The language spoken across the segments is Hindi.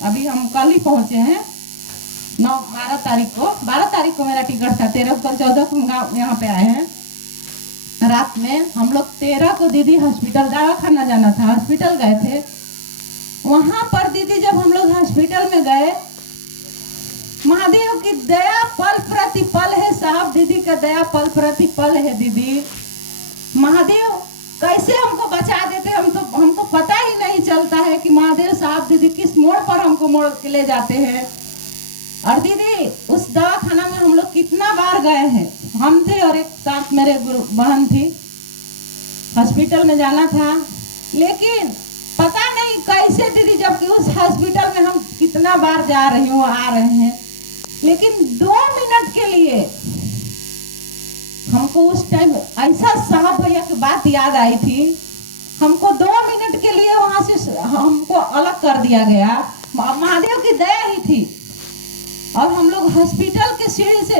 अभी हम कल ही पहुंचे हैं। 12 तारीख को मेरा टिकट था। 13 को 14 को हम यहाँ पे आए हैं। रात में हम लोग 13 को दीदी हॉस्पिटल दवाखाना जाना था, हॉस्पिटल गए थे। वहां पर दीदी जब हम लोग हॉस्पिटल में गए, महादेव की दया पल प्रतिपल है साहब। दीदी का दया पल प्रतिपल है दीदी। महादेव कैसे हमको बचा देते, हमको पता ही नहीं चलता है कि महादेव साहब दीदी किस मोड़ पर हमको मोड़ के ले जाते हैं। और दीदी उस दवाखाना में हम लोग कितना बार गए हैं। हम थे और एक साथ मेरे बहन थी। हॉस्पिटल में जाना था, लेकिन पता नहीं कैसे दीदी, जबकि उस हॉस्पिटल में हम कितना बार जा रहे हो आ रहे हैं, लेकिन 2 मिनट के लिए हमको उस टाइम ऐसा साहब भैया की बात याद आई थी। हमको 2 मिनट के लिए वहां से हमको अलग कर दिया गया। महादेव की दया ही थी। और हम लोग हॉस्पिटल के सीढ़ी से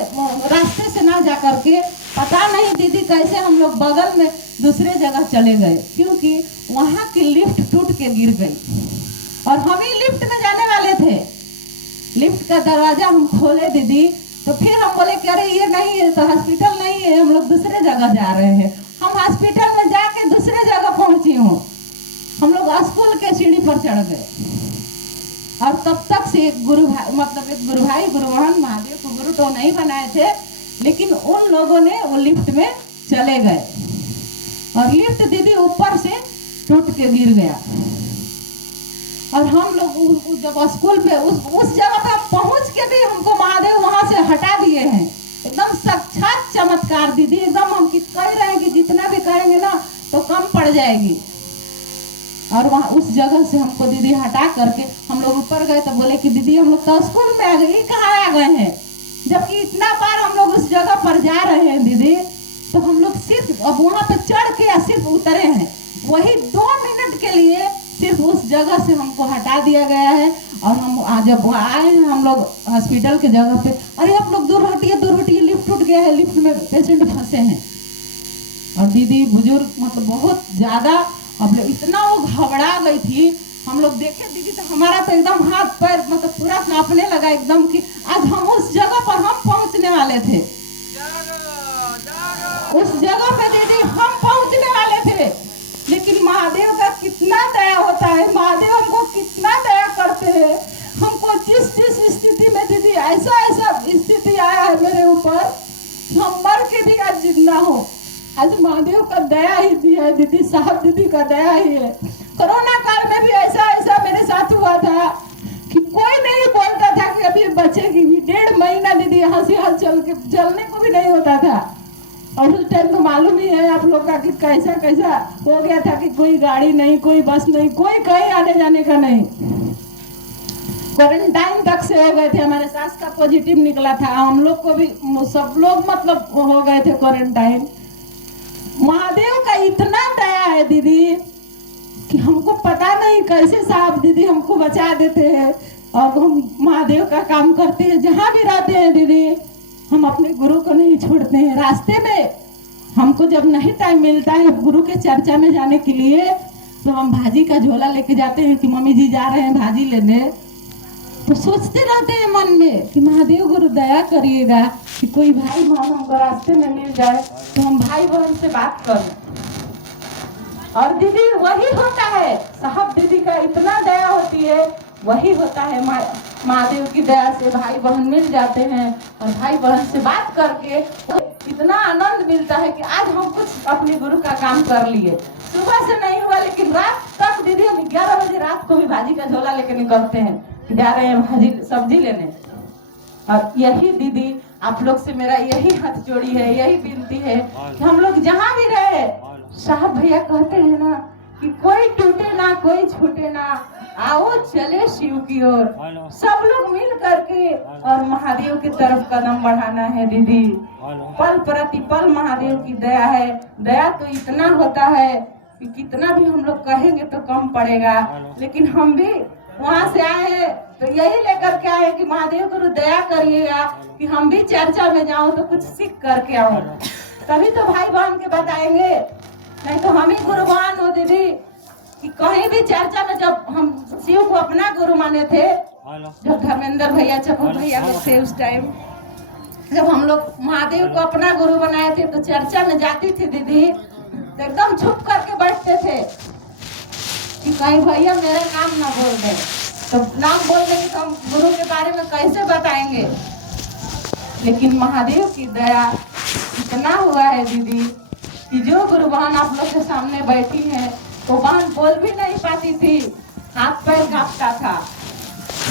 रास्ते से ना जा करके पता नहीं दीदी कैसे हम लोग बगल में दूसरे जगह चले गए, क्योंकि वहां की लिफ्ट टूट के गिर गई और हम ही लिफ्ट में जाने वाले थे। लिफ्ट का दरवाजा हम खोले दीदी, तो फिर हम बोले कि अरे ये नहीं है, तो हॉस्पिटल नहीं है, हम लोग दूसरे जगह जा रहे हैं। हम हॉस्पिटल में जाके दूसरे जगह पहुंची हूँ। हम लोग स्कूल के सीढ़ी पर चढ़ गए और तब तक से एक गुरु भाई गुरु बहन महादेव को गुरु तो नहीं बनाए थे, लेकिन उन लोगों ने वो लिफ्ट में चले गए और लिफ्ट दीदी ऊपर से टूट के गिर गया। और हम लोग जब स्कूल पे उस जगह पे पहुंच के भी हमको महादेव वहां से हटा दिए हैं। एकदम साक्षात चमत्कार दीदी। एकदम हम कह रहे हैं कि जितना भी कहेंगे ना तो कम पड़ जाएगी। और वहाँ उस जगह से हमको दीदी हटा करके हम लोग ऊपर गए, तो बोले कि दीदी हम लोग तो स्कूल में आ गए, कहाँ आ गए हैं, जबकि इतना बार हम लोग उस जगह पर जा रहे हैं दीदी। तो हम लोग सिर्फ अब वहाँ पे चढ़ के या सिर्फ उतरे हैं, वही 2 मिनट के लिए सिर्फ उस जगह से हमको हटा दिया गया है। और हम जब आए हैं हम लोग हॉस्पिटल के जगह पे, अरे आप लोग दूर हटिए, लिफ्ट टूट गया है, लिफ्ट में पेशेंट फंसे हैं। और दीदी बुजुर्ग मतलब बहुत ज्यादा, अब इतना वो घबरा गई थी। हम लोग देखे दीदी तो हमारा तो एकदम हाथ पैर मतलब पूरा कांपने लगा एकदम, कि आज हम उस जगह पर हम पहुंचने वाले थे। उस जगह पे दीदी हम पहुंचने वाले थे, लेकिन महादेव का कितना दया होता है। महादेव हमको कितना दया करते हैं। हमको जिस स्थिति में दीदी ऐसा स्थिति आया है मेरे ऊपर, हम मर के भी आज जिंदा हो, आज महादेव का दया ही दिया है दीदी। साहब दीदी का दया ही है। कोरोना काल में भी ऐसा मेरे साथ हुआ था कि कोई नहीं बोलता था कि अभी बचेगी भी। 1.5 महीना दीदी यहाँ से यहाँ चलने को भी नहीं होता था। और उस टाइम तो मालूम ही है आप लोग का कि कैसा हो गया था कि कोई गाड़ी नहीं, कोई बस नहीं, कोई कहीं आने जाने का नहीं। क्वारंटाइन तक से हो गए थे। हमारे सास का पॉजिटिव निकला था, हम लोग को भी, सब लोग मतलब हो गए थे क्वारंटाइन। महादेव का इतना दया है दीदी कि हमको पता नहीं कैसे साहब दीदी हमको बचा देते हैं। और हम महादेव का काम करते हैं, जहाँ भी रहते हैं दीदी हम अपने गुरु को नहीं छोड़ते हैं। रास्ते में हमको जब नहीं टाइम मिलता है गुरु के चर्चा में जाने के लिए, तो हम भाजी का झोला लेके जाते हैं कि मम्मी जी जा रहे हैं भाजी लेने। तो सोचते रहते हैं मन में कि महादेव गुरु दया करिएगा कि कोई भाई बहन हमको रास्ते में मिल जाए तो हम भाई बहन से बात करें। और दीदी वही होता है, साहब दीदी का इतना दया होती है, वही होता है। महादेव की दया से भाई बहन मिल जाते हैं और भाई बहन से बात करके इतना आनंद मिलता है कि आज हम कुछ अपने गुरु का काम कर लिए। सुबह से नहीं हुआ, लेकिन रात तक दीदी हम 11 बजे रात को भी भाजी का झोला लेके निकलते हैं, जा रहे हैं भाजी सब्जी लेने। और यही दीदी आप लोग से मेरा यही हाथ जोड़ी है, यही विनती है कि हम लोग जहाँ भी रहे, साहब भैया कहते हैं ना कि कोई टूटे ना कोई छूटे ना, आओ चले शिव की ओर, सब लोग मिल करके और महादेव की तरफ कदम बढ़ाना है दीदी। पल प्रतिपल महादेव की दया है। दया तो इतना होता है कि कितना भी हम लोग कहेंगे तो कम पड़ेगा। लेकिन हम भी वहां से आए हैं तो यही लेकर के आए कि महादेव गुरु दया करिएगा कि हम भी चर्चा में जाऊं तो कुछ सीख करके आऊं, तभी तो भाई बहन के बताएंगे, नहीं तो हम ही गुरुवान हो दीदी। कि कहीं भी चर्चा में जब हम शिव को अपना गुरु माने थे, जब धर्मेंद्र भैया चपू भैया लोग थे उस टाइम, जब हम लोग महादेव को अपना गुरु बनाए थे तो चर्चा में जाती थी दीदी तो एकदम छुप करके बैठते थे कि कहीं भैया मेरा नाम ना बोल दे, तो नाम बोल देंगे तो हम गुरु के बारे में कैसे बताएंगे। लेकिन महादेव की दया इतना हुआ है दीदी कि जो गुरु बहन आप लोग के सामने बैठी है तो बहन बोल भी नहीं पाती थी, हाथ पैर कांपता था,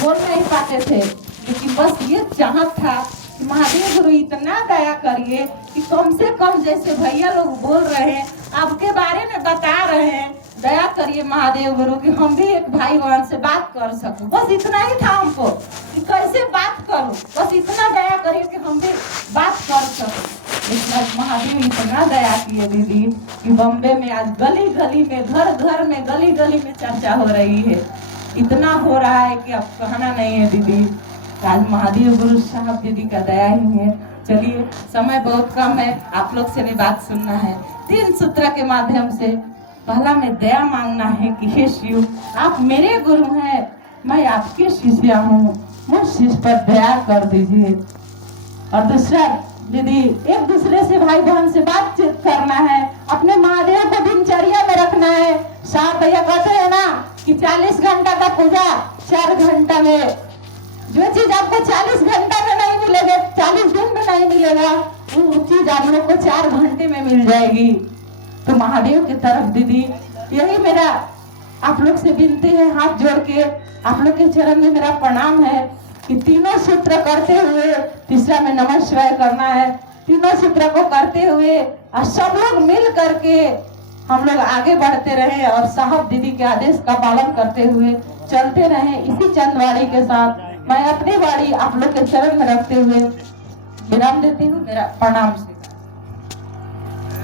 बोल नहीं पाते थे, लेकिन बस ये चाहत था कि महादेव गुरु इतना दया करिए कि कम से कम जैसे भैया लोग बोल रहे हैं आपके बारे में बता रहे हैं, दया करिए महादेव गुरु कि हम भी एक भाई बहन से बात कर सकूं। बस इतना ही था हमको कि कैसे बात करूं, बस इतना दया करिए कि हम भी बात कर सकूं। इतना महादेव इतना दया किए दीदी कि बॉम्बे में आज गली गली में, घर घर में, गली गली में चर्चा हो रही है। इतना हो रहा है कि अब कहना नहीं है दीदी। आज महादेव गुरु साहब दीदी का दया ही है। चलिए समय बहुत कम है, आप लोग से भी बात सुनना है। 3 सूत्र के माध्यम से पहला में दया मांगना है कि हे शिव आप मेरे गुरु हैं, मैं आपके शिष्या हूँ, मुझ शिष्य पर दया कर दीजिए। और दूसरा दीदी एक दूसरे से भाई बहन से बातचीत करना है, अपने महादेव को दिनचर्या में रखना है। साहब भैया कहते हैं ना कि 40 घंटा का पूजा 4 घंटा में, जो चीज आपको 40 घंटा में नहीं मिलेगा, 40 दिन में नहीं मिलेगा, वो चीज आप लोग को 4 घंटे में मिल जाएगी। तो महादेव की तरफ दीदी यही मेरा आप लोग से विनती है, हाथ जोड़ के आप लोग के चरण में मेरा प्रणाम है कि तीनों सूत्र करते हुए, तीसरा में नमः शिवाय करना है, तीनों सूत्र को करते हुए और सब लोग मिल करके हम लोग आगे बढ़ते रहे और साहब दीदी के आदेश का पालन करते हुए चलते रहे। इसी चंदवाड़ी के साथ मैं अपनी वाड़ी आप लोग के चरण में रखते हुए विराम देती हूँ। मेरा प्रणाम से।